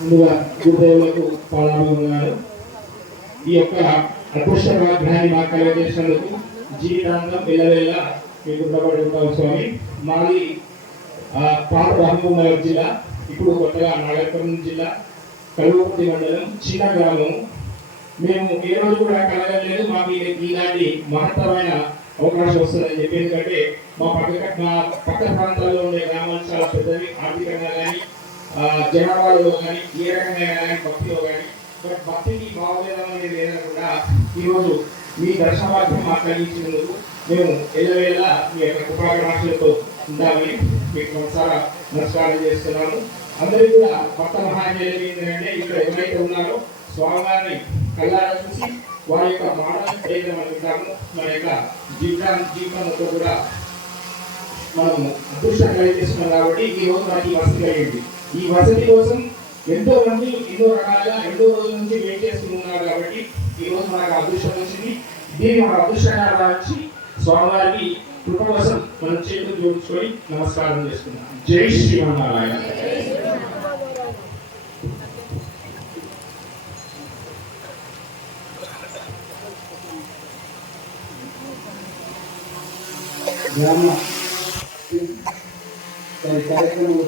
ముందుగా గురుదేవులకు పాల్గొన్నారు. ఈ యొక్క అదృష్ట భాగ్యాన్ని మాకు కలిగజేసినందుకు జీవితాంతం పిల్లవేళ మీకు రుణపడి ఉంటాం స్వామి. మాది పాత మహబూబ్నగర్ జిల్లా, ఇప్పుడు కొత్తగా నాగర్కర్నూలు జిల్లా, కల్వకుర్తి మండలం, చిన్న గ్రామం. మేము ఏ రోజు కూడా కలగలేదు మాకు ఇలాంటి మహత్తరమైన అవకాశం వస్తుందని చెప్పి. ఎందుకంటే మా పక్క ప్రాంతాల్లో ఉండే గ్రామాలు చాలా పెద్దవి, ఆర్థికంగా కానీ జనాభాలో కానీ ఏ రకంగా కానీ భక్తిలో కానీ. బట్ భక్తికి భావోద్వేగం అనేది లేదనకుండా ఈరోజు మీ దర్శనార్థం మాకు కలిగించినందుకు మేము ఎల్లవేళ మీ యొక్క కృపాకటాక్షలతో ఉండాలని మీకు ఒకసారి నమస్కారం చేస్తున్నాము. అందరికీ కూడా భక్త మహాజయులు ఏంటంటే ఇక్కడ ఎవరైతే ఉన్నారో స్వామివారిని కళ్ళారా చూసి వారి యొక్క మాటలను ప్రయత్నం అనుకుంటాము. మన యొక్క జీవితంతో కూడా మనం అదృష్టం కలిగిస్తున్నాం. కాబట్టి ఈ రోజు మనకి వసతి కలిగింది. ఈ వసతి కోసం ఎంతో మంది ఎన్నో రకాలుగా ఎంతో రోజుల నుంచి వెయిట్ చేస్తున్నారు. కాబట్టి ఈ రోజు మనకు అదృష్టం వచ్చింది. దీన్ని మన అదృష్టంగా భావించి స్వామివారికి కృప కోసం మనం చేతులు జోడించుకొని నమస్కారం చేసుకున్నాం. జై శ్రీమన్నారాయణ. గ్రామ కార్యక్రమం